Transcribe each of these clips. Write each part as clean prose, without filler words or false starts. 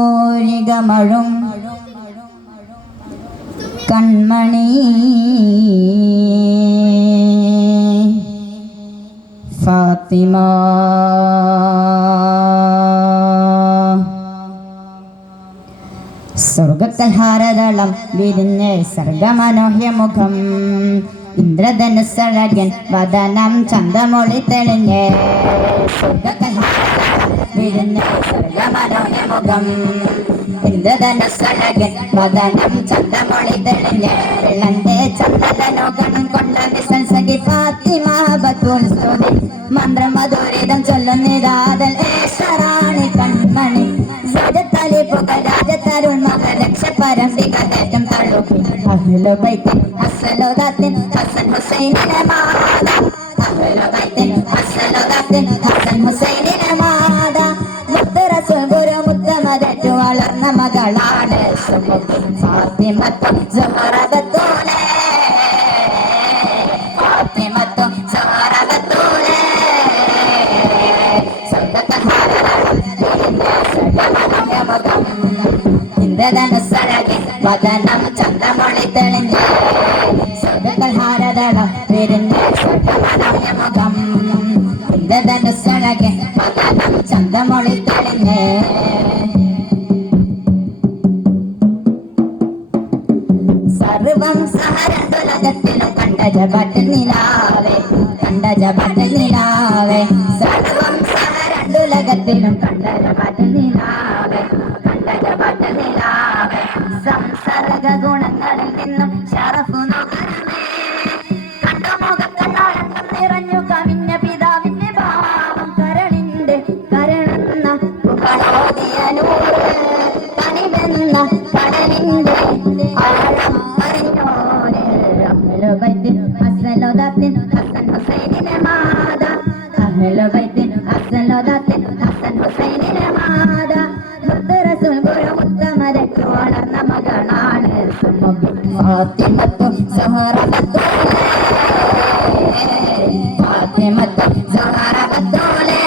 കസ്തൂരികമഴും കൺമണി ഫാത്തിമ സ്വർഗകൽഹാരദളം വിരിഞ്ഞ് സർഗമനോഹ്യമുഖം ഇന്ദ്രധനുസ്സഴകൻ വദനം ചന്തമൊളി തെളിഞ്ഞ് വിരിഞ്ഞ് സർഗമനോഹ്യമുഖം ഇന്ദ്രധനുസ്സഴകൻ വദനം ചന്തമൊളി തെളിഞ്ഞ് വെള്ളന്റെ ചന്ദനലോകം കൊണ്ട വിസൽസഖി ഫാത്തിമ ബത്തൂൽ സ്തുതി മന്ത്രമധുരിതം ചൊല്ലുന്നിതാതൽ ഏശറാണി കൺമണി രാജതരുൺ മകരക്ഷപരംബികേറ്റം തള്ളുകി അഹ്ലു ബൈത്തിൻ അസ്സലുദാത്തിൻ ഹസൻ ഹുസൈനിനെ മാത അഹ്ലു ബൈത്തിൻ അസ്സലുദാത്തിൻ ഹസൻ ഹുസൈനിനെ മാത മുത്തറസുൽ ഗുരു മുത്തമദറ്റു വളർന്ന മകളാണ് ഫാത്തിമത്തും സുഹറ ബത്തൂലെ ഫാത്തിമത്തും സുഹറ ബത്തൂലെ ഇന്ദ്രധനുസ്സഴകൻ വദനം ചന്തമൊളി തെളിഞ്ഞ് സ്വർഗകൽഹാരദളം വിരിഞ്ഞ് സർഗമനോഹ്യമുഖം ഇന്ദ്രധനുസ്സഴകൻ വദനം ചന്തമൊളി തെളിഞ്ഞ് സർവം സഹരണ്ടുലകത്തിലും കണ്ട ജപത്തിൽ നിലാവേ കണ്ട ജപത്തിൽ നിലാവേ സർവം സഹരണ്ടുലകത്തിലും കണ്ട ജപത്തിൽ നിലാവേ കണ്ട ജപത്തിൽ നിലാവേ സംസർഗ ഗുണങ്ങളിൽ നിന്നും ശറഫു നുകരമേ കണ്ടു മുഖക്കണ്ണാഴക്കം നിറഞ്ഞു കവിഞ്ഞ പിതാവിന്റെ ഭാവം കരളിന്റെ കരണെന്ന പുകളോതിയനൂറ് കണിവെന്ന കടലിന്റെ ആഴം അറിഞ്ഞോര് അഹ്ലു ബൈത്തിൻ അസ്സലുദാത്തിൻ ഹസൻ ഹുസൈനിനെ മാത അഹ്ലു ബൈത്തിൻ അസ്സലുദാത്തിൻ ഹസൻ ഹുസൈനിനെ മാത മുത്തറസുൽ ഗുരു മുത്തമദറ്റു വളർന്ന മകളാണ് ഫാത്തിമത്തും സുഹറ ബത്തൂലെ ഫാത്തിമത്തും സുഹറ ബത്തൂലെ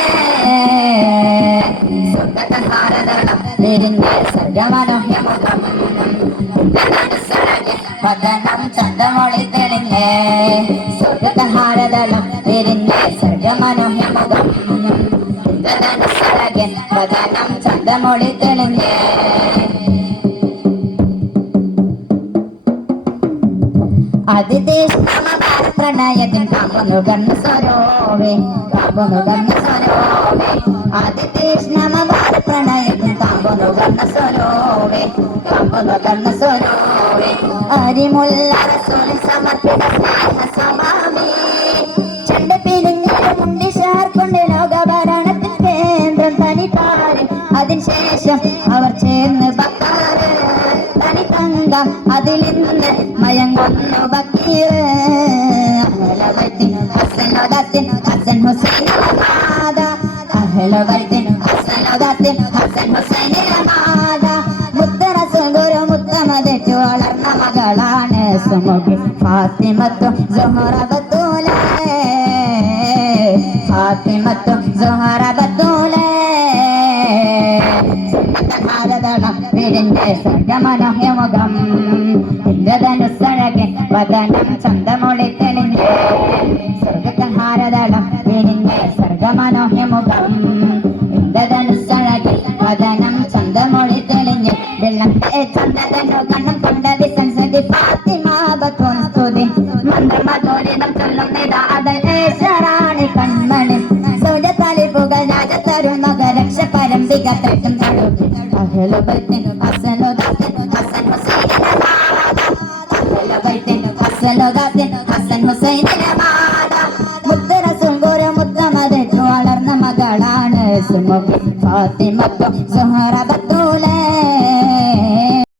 സ്വർഗകൽഹാരദളം വിരിഞ്ഞ് സർഗമനോഹ്യമുഖം വദനം ചന്തമൊളി തെളിഞ്ഞ് സ്വർഗകൽഹാരദളം വിരിഞ്ഞ് സർഗമനോഹ്യമുഖം ഇന്ദ്രധനുസ്സഴകൻ വദനം ചന്തമൊളി തെളിഞ്ഞ് പ്രണയത്തിൻ കാമ്പുനുകർന്ന സ്വരോവേ കാമ്പുനുകർന്ന സ്വരോവേ അതിതീഷ്ണമായ പ്രണയത്തിൻ കാമ്പുനുകർന്ന സ്വരോവേ കാമ്പുനുകർന്ന സ്വരോവേ അരിമുല്ല റസൂലിൻ സമർപ്പിത സ്നേഹ സമാമി ചണ്ട പിരിഞ്ഞുണ്ടി കൊണ്ട് ലോകഭരണത്തിൽ കേന്ദ്രം തനിതാര് അതിനുശേഷം അവർ ചേർന്ന് ബക്കാറ് തനി തങ്കം അതിൽ നിന്ന് മയങ്ങുന്നു ബക്കീർ അഹ്ലു ബൈത്തിൻ അസ്സലുദാത്തിൻ ഹസൻ ഹുസൈനിനെ മാത അഹ്ലു ബൈത്തിൻ അസ്സലുദാത്തിൻ ഹസൻ ഹുസൈനിനെ മാത മുത്തറസുൽ ഗുരു മുത്തമദറ്റു വളർന്ന മകളാണ് സുമുഖി ഫാത്തിമത്തും സുഹറ ബത്തൂലെ ഫാത്തിമത്തും സുഹറ ബത്തൂലെ സർഗകൽഹാരദളം വിരിഞ്ഞ് സർഗമനോഹ്യമുഖം ഇന്ദ്രധനുസ്സഴകൻ വദനം ചന്തമൊളി തെളിഞ്ഞ് സ്വർഗകൽഹാരദളം വിരിഞ്ഞ് സർഗമനോഹ്യമുഖം ഇന്ദ്രധനുസ്സഴകൻ വദനം ചന്തമൊളി തെളിഞ്ഞ് വെള്ളത്തെ ചന്ദ്രനു കണ്ണം കൊണ്ട വിസൽസഖി ഫാത്തിമ ബത്തൂൽ സ്തുതി മന്ത്രമധുരിതം ചൊല്ലുന്നിതാതൽ ഏശറാണി കൺമണി സൗജതലിപുകൾ രാജതരുൺ മകരക്ഷപരംബികേറ്റം തള്ളുകി അഹ്ലു ബൈത്തിൻ അസ്സലുദാത്തിൻ ഹസൻ ഹുസൈനിനെ മാത അഹ്ലു ബൈത്തിൻ അസ്സലുദാത്തിൻ ഹസൻ ഹുസൈനിനെ മാത മുത്തറസുൽ ഗുരു മുത്തമദറ്റു വളർന്ന മകളാണ് സുമുഖി ഫാത്തിമത്തും